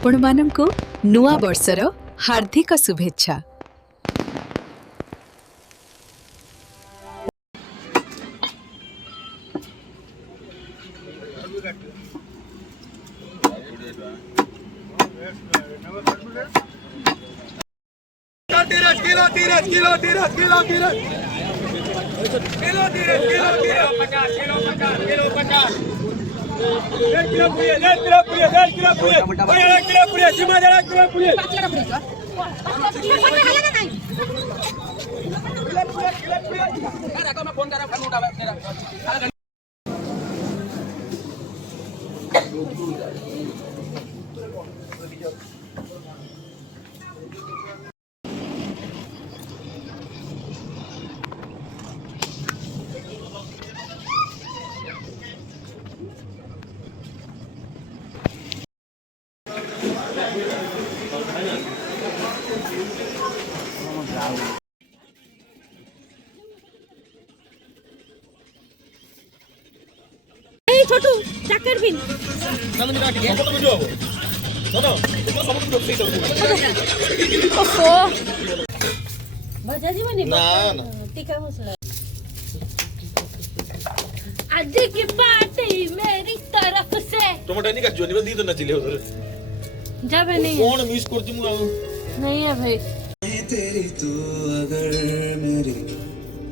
आपण मानंकु नुआ वर्षर हार्दिक शुभेच्छा। छोटू जैकेट पिन भजा जीवनी ना ना टिका मसला आज की पार्टी मेरी तरफ से टमाटर नहीं का जोनी बंदी तो नचले उधर जब नहीं कौन मिस करती मु नहीं है भाई तेरी तू अगर मेरी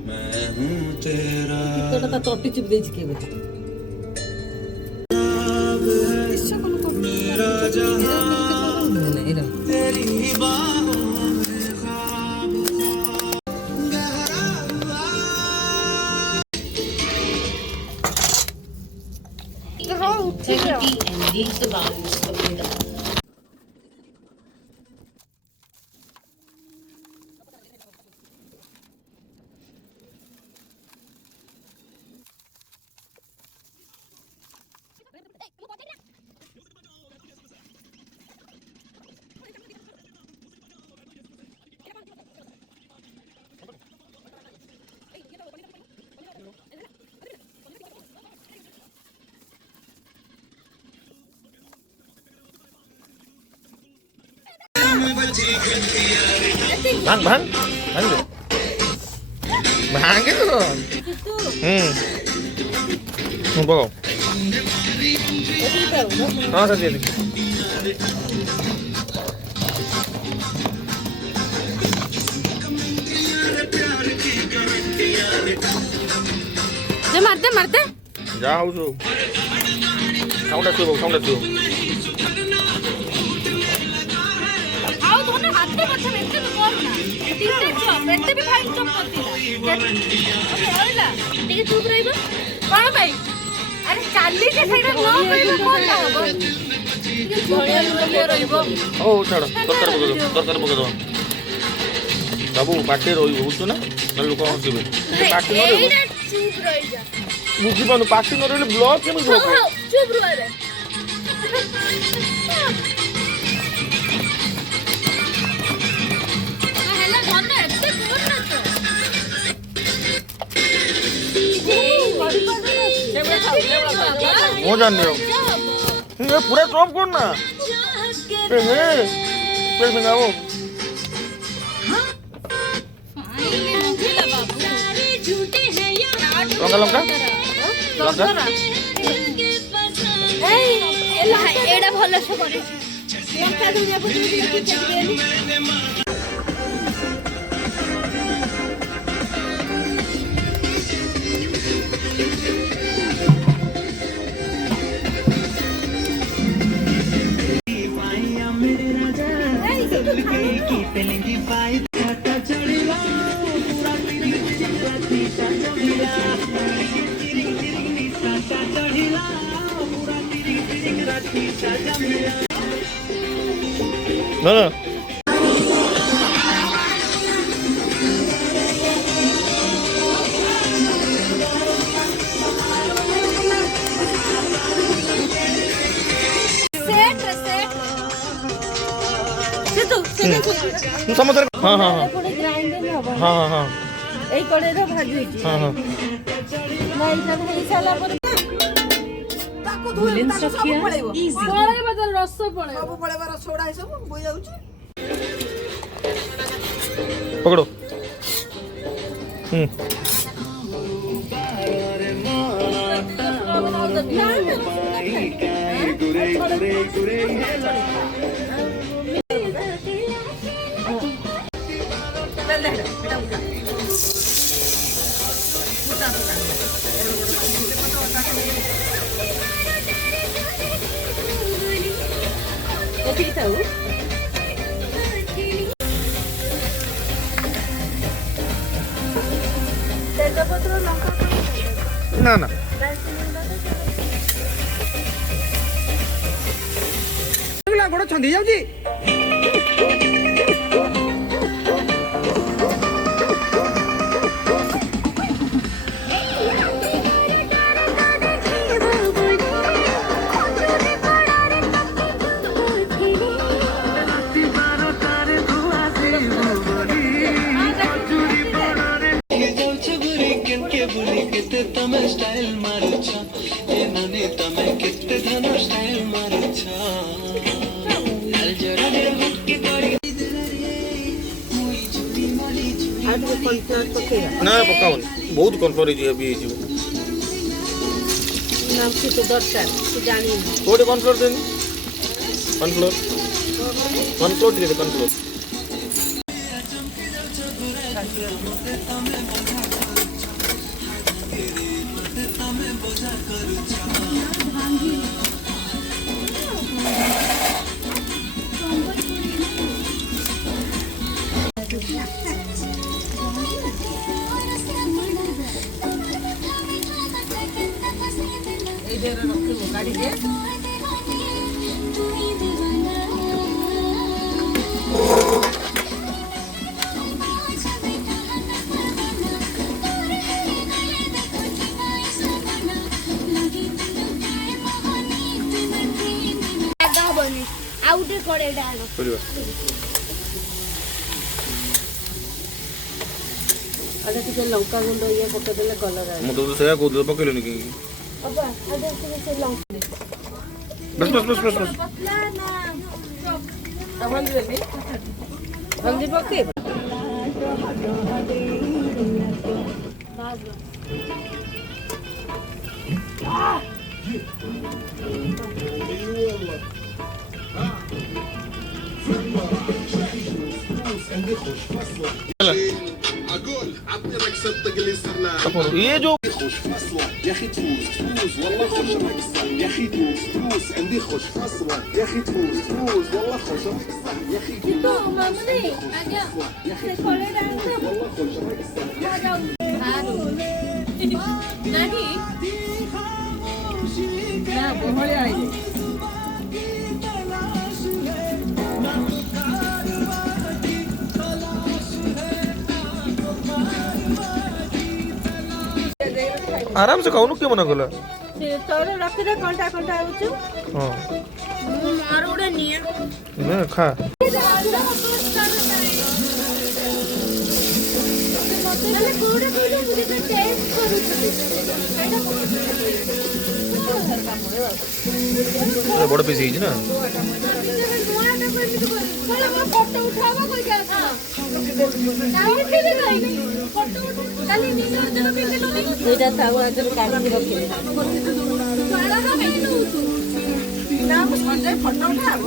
मैं हूं तेरा तो टोटी चुप दे के बच्चे मेरा जहां तेरी बाहों में ख्वाब भांग भांग भांग भांग itu Bawa. Oh, sendiri. जे मारते मारते जाओ जो साउंड आसो आओ तोने हाथे मथे एते तो कर ना तीनटे चप एते भी फाइन चप करतिला ओके होइला ठीक चुप रहिबो कोन भाई अरे चाली के साइड न कइबो कोन लाबो ठीक झोलिया झोलिया रहिबो ओ छाड़ तरकारी पके दो बाबू पाटे रही होछु ना न लोक हसिबे पाटे न रे चुप रहि जा बुझी पानु पाटे न रे ब्लॉक केम हो चुप रह रे हेला धन एते कोन ना तो मो जान लियो ये पूरा टॉप कौन ना ए हे पेड़ में आओ लंका एडा भल से करे लंका दुनिया को ना तू समझ रहे हाँ हाँ हाँ ग्राइंडिंग हबो हाँ हाँ हाँ एई कड़े रो भाजी हाँ हाँ नहीं सब हेई साला पर ତାକୁ ଧୋଇ Women's ତାକୁ ସବୁ Rakhia ପଳେଇବ easy. ପଳେଇବ ତ ରସ ପଳେଇବ। ସବୁ ପଳେଇବ ରସଗୁଡା ଏ ସବୁ ବୋଇ ଯାଉଛି पकड़ो ଏଠିକି ଥାଉ ना ना ଗୋଡ଼ ଛନ୍ଦି ଯାଉଛି तमे स्टाइल मारुछा ए ननी तमे किते धन स्टाइल मारुछा हल जरा दे हुक्की करी ଆଉ ଟିକେ କନଫ୍ଲାୱାର ପକେଇବା ना पकाउन बहुत कॉर्नफ्लोर जी अभी जी ନା କିଛି ଦରକାର ତୁ ଜାଣିନି थोड़े कॉर्नफ्लोर देनी कॉर्नफ्लोर कॉर्नफ्लोर दे कॉर्नफ्लोर ଏଇଟାରେ ରଖିବୁ କାଢ଼ିଦେ ହବନି ଆଉ ଗୋଟେ କଡ଼େଇଟା ଆଣ। କରିବା ଆଚ୍ଛା ଟିକେ ଲଙ୍କା ଗୁଣ୍ଡ ଇଏ ପକେଇଦେଲେ କଲର ମୁଁ ତ ସେୟା କହୁଥିଲି ପକେଇଲନି କି ଅବା ଆଉ ଟିକେ ସେ ଲଙ୍କା बस बस बस बस बस ପତଲା ନା ହଳଦୀ ଦେବି ହଳଦୀ ପକେଇବା اقول عطني رقصة اللي صرنا अपन ये जो خوش فصلة يا اخي تفوز تفوز والله خوش رقصة يا اخي تفوز تفوز عندي خوش فصلة يا اخي تفوز تفوز والله خوش رقصة يا اخي تفوز ତ ମାମୁନି ଆଜ୍ଞା يا اخي ସେ କଡ଼େଇଟା ଆଣ والله خوش رقصة يا اخي ନାହିଁ ନା ବହଳିଆ ହେଇଯାଏ आराम से खाओ क्यों मना कला ସେ ତଳେ ରଖିଦେ କଣ୍ଟା କଣ୍ଟା ହଉଛୁ हां ମୋର ଗୋଟେ ନିଆ ना खा ମାନେ କୋଉଟା କୋଉଟା ମୁଁ ଟିକେ ଟେଷ୍ଟ କରୁଥିଲି ସେଇଟା अरे बड़ पीस ही ना ଫଟୋ ଉଠାବ କହିକା କାଲି ନିଜ ପିନ୍ଧିଲୁନି ସେଇଟା ଥାଉ ଆଗରେ କାଢ଼ିକି ରଖିଦେ ନା ମୁଁ ସଞ୍ଜୟ ଫଟୋ ଉଠାବ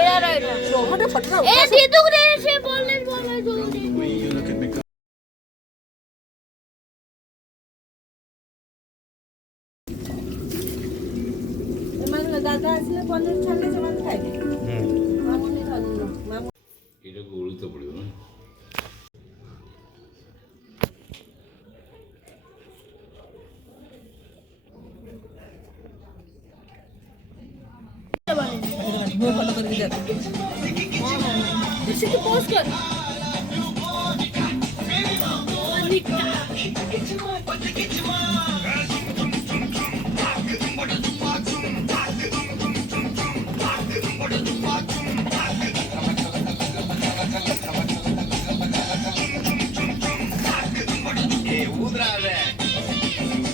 ଏରା ରହିଲା ଗୋଟେ ଫଟୋ ଏ ଦିଦୁକୁ ଦେ ସେ ବୋଲଲେ ଜଲ୍ଦି ଏମାନେ ଦାଦା ଆସିଲେ ପନିର ଛାଣିଲେ ସେମାନେ ଖାଇବେ ମାମୁନି ଧରିଲ ମାମୁ ଏଇଟାକୁ ଓଳିତ ପଡ଼ିବ ନା ଭଲ କରିକି ଦେ ସେଠି ପୋଷ୍ଟ କର कूद रहा है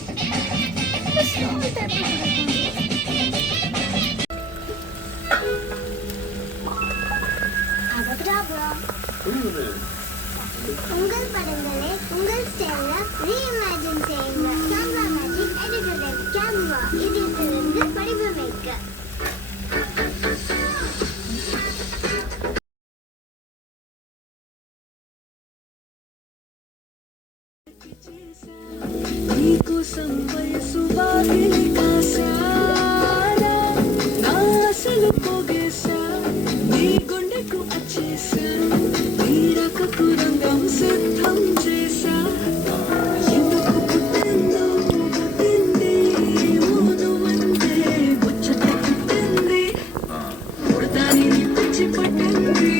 உங்கள் படங்களை உங்கள் ஸ்டைல்ல ரீஇமேஜின் செய்யுங்க. கேமரா மேஜிக் எடிட்டர் கேமரா இதிலிருந்து வடிவமைக்க. నీకోసం వయసు బాగిలికాసారా నా అసలు పోగేశా నీ గుండెకు వచ్చేసా నీ రకకు రంగం సిద్ధం చేశా ఎందుకు పుట్టిందో పుట్టింది నువ్వంటే ముచ్చట పుట్టింది పుడతాని పిచ్చి పట్టింది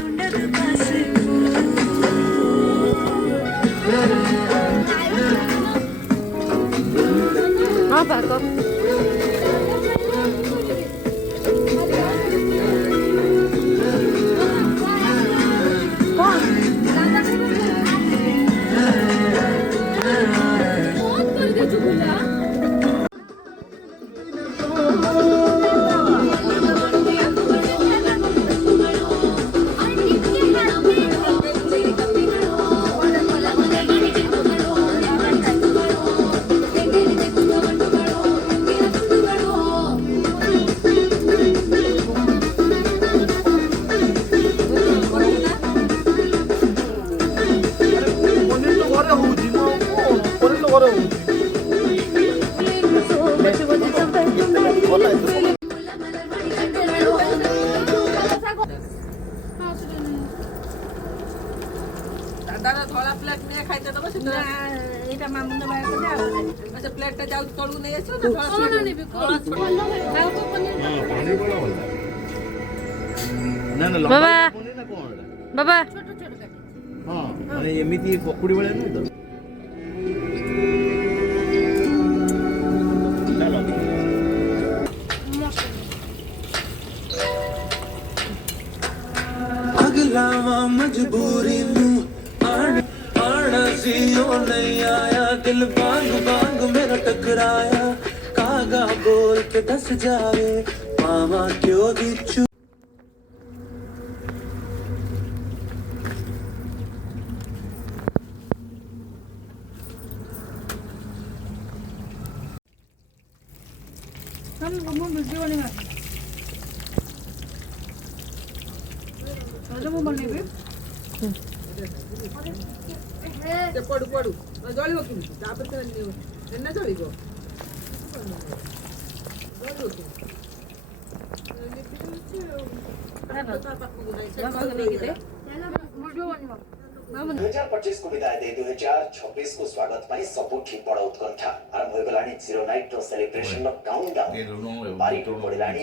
ఉండదు కాసేపు हाँ पाको ଦାଦାର ଧଳା ପ୍ଲେଟ୍ ନିଏ ଖାଇତେ ଦବ ସେ ଏଇଟା ମାମୁନ ବାହାର କଲେ ଆଉ ସେ ପ୍ଲେଟ୍ଟା ଯାଉଛି ତଳକୁ ନେଇ ଆସିବ ନା ଧଳା कौन नेबी कौन खाओ को पनीर ନା ନା ବାବା। ପନିର ନା କଣ ଏଟା? बाबा ଛୋଟ ଛୋଟ କାଟି ହଁ ମାନେ ଏମିତି ପକୁଡ଼ି ଭଳିଆ ନୁହେଁ ତ अगला मजबूरी नू आना सी ओ नहीं आया दिल बांग बांग मेरा टकराया कागा बोल के दस जावे मामा क्यों दी चू हम वीडियो बनेगा ମୁଁ ବନେଇବି ପଡୁ ପଡୁ ଜଳିବ କେମିତି ତାପରେ ଏନେ ଜଳିବ वीडियो 2025 को विदाय दे 2026 को स्वागत ପାଇଁ ସବୁଠି ବଡ଼ ଉତ୍କଣ୍ଠା ଆରମ୍ଭ ହୋଇଗଲାଣି ଜିରୋ ନାଇଟ୍ ର ସେଲିବ୍ରେସନ ର କାଉଣ୍ଟଡାଉନ୍ ବାରିକ ପଡ଼ିଲାଣି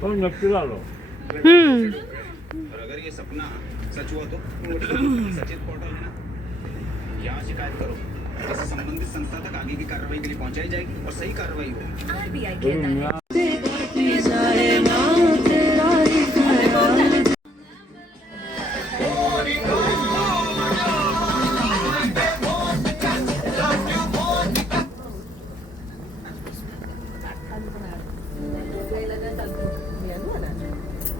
କଣ ନଥିଲା ର और अगर ये सपना सच हुआ तो सचेत पोर्टल है ना यहाँ शिकायत करो इसे संबंधित संस्था तक आगे की कार्रवाई के लिए पहुंचाई जाएगी और सही कार्रवाई होगी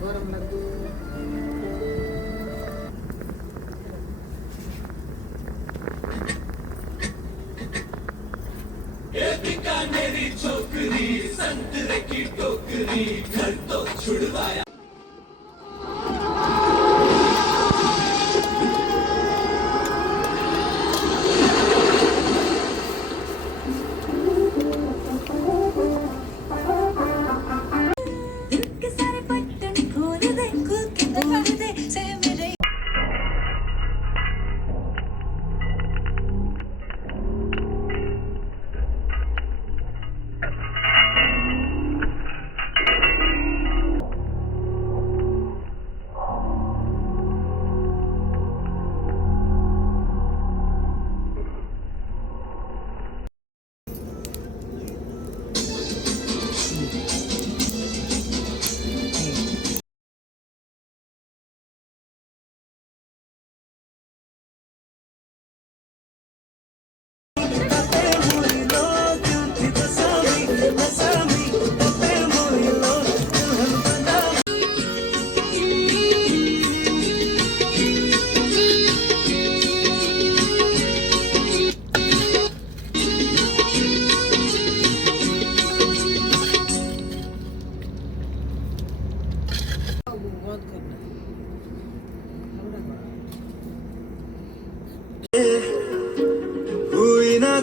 गरम लागतो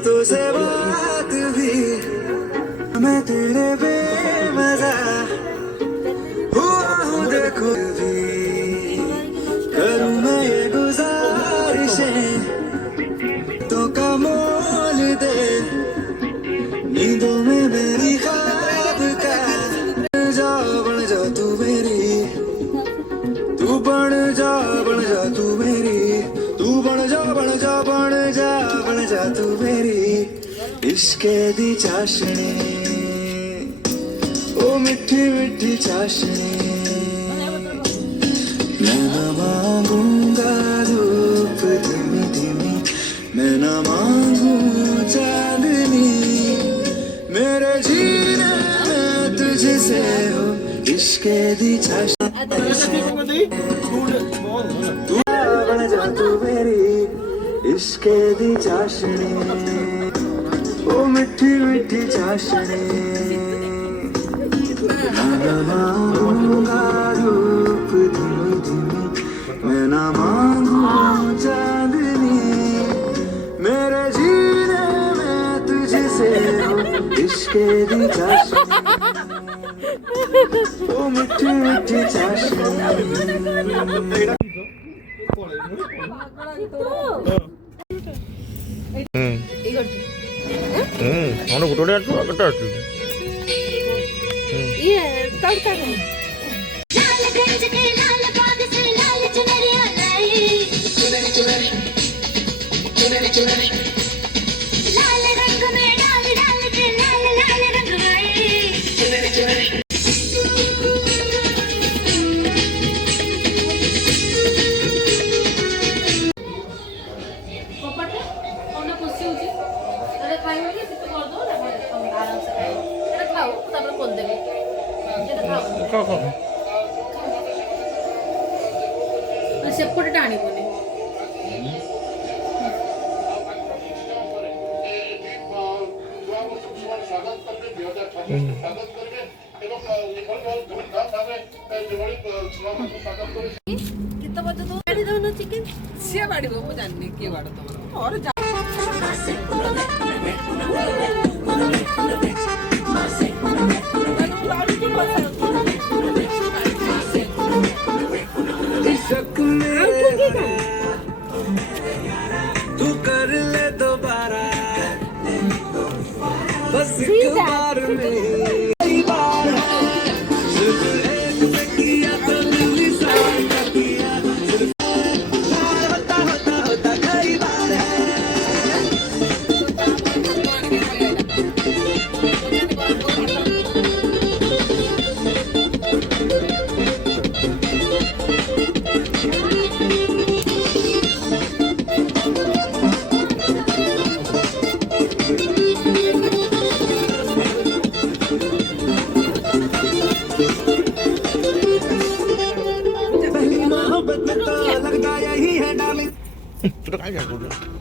बातों से बात भी मैं तेरे बेमजा हुआ हूँ देखो भी करूँ मैं ये गुजारिशें तो का मोल दे नींदों में मेरी ख्वाब का बन जा तू मेरी तू बन जा तू मेरी तू बन जा तू मेरी इश्के दी चाशनी ओ मिठी मिठी चाशनी मैं न मांगूंगा धूप धीमी धीमी मैं न मांगू चांदनी मेरे जीने में तुझसे हो इश्के दी चाशनी तू बन जा तू मेरी इश्के दी चाशनी ओ मिठी मिठी चाशनी मैं मांगूंगा धूप धीमी धीमी मैं ना मांगू चांदनी मेरे जीने में तुझसे हो इश्के दी चाशनी ओ मिठी मिठी चाशनी ಅವನು ಗುಟ್ಟೋಡೆ ಆಟು ಅಗಟ್ಟ ಆಟು ସେପଟେ ଟାଣିବନି ଗୀତ ବଜଉ ବାଡ଼ି ଦଉନ ଚିକେନ ସିଏ ବାଡ଼ିବ ମୁଁ ଜାଣିନି କିଏ ବାଡ଼ ତମର तू कर ले दोबारा बस एक बार में कई बार सिर्फ एक से किया तो दिल्ली सार का किया सिर्फ होता कई बार है तो काय करतो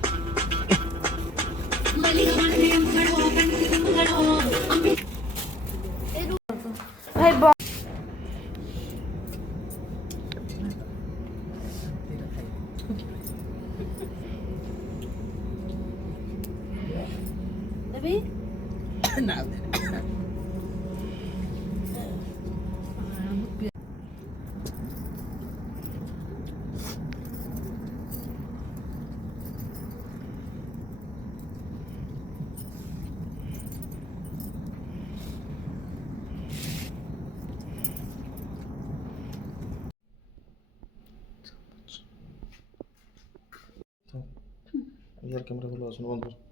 यार कैमरा खोलो सुनो बंद कर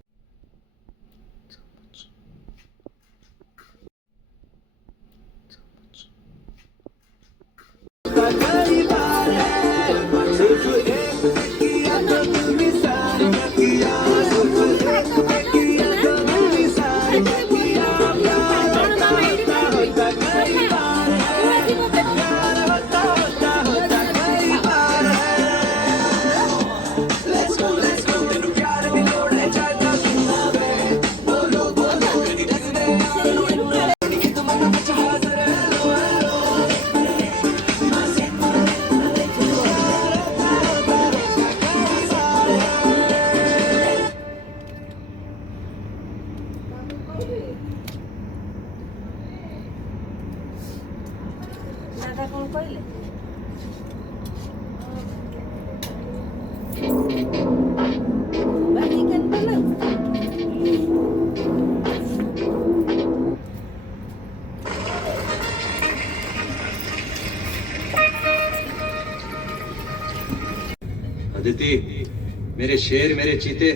मेरे शेर मेरे चीते,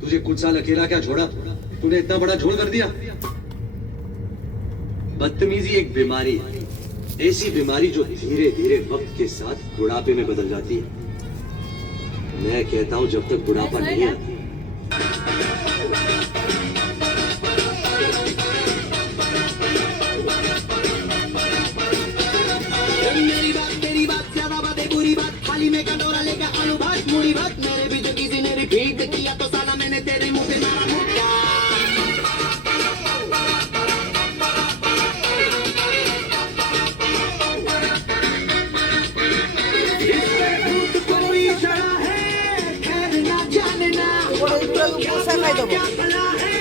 तुझे कुछ साल अकेला क्या छोड़ा, तूने इतना बड़ा झोल कर दिया। बदतमीजी एक बीमारी है, ऐसी बीमारी जो धीरे धीरे वक्त के साथ बुढ़ापे में बदल जाती है। मैं कहता हूँ जब तक बुढ़ापा नहीं आता मेरी बात तेरी बात ज्यादा बातें बुरी बात, थाली में कटोरा लेकर आलू भात मूड़ी भात, मेरे भी जो किसी ने रिपीट किया तो साला मैंने तेरे मुंह पे मारा मुक्का। कोई चढ़ा है खैर ना जाने ना, क्या भला है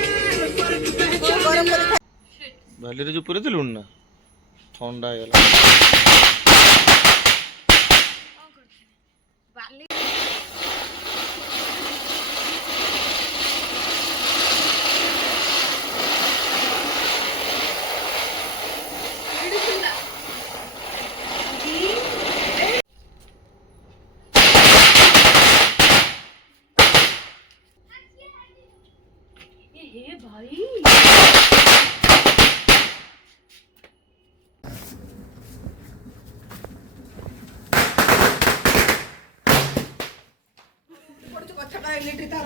फर्क पहचाने ना। ବାଲିରେ ଯୋଉ ପୁରେଇ ଦେଲୁଣି ନା ଥଣ୍ଡା ହେଇଗଲା। हे भाई କଥା ଇଲେକ୍ଟ୍ରି ତାର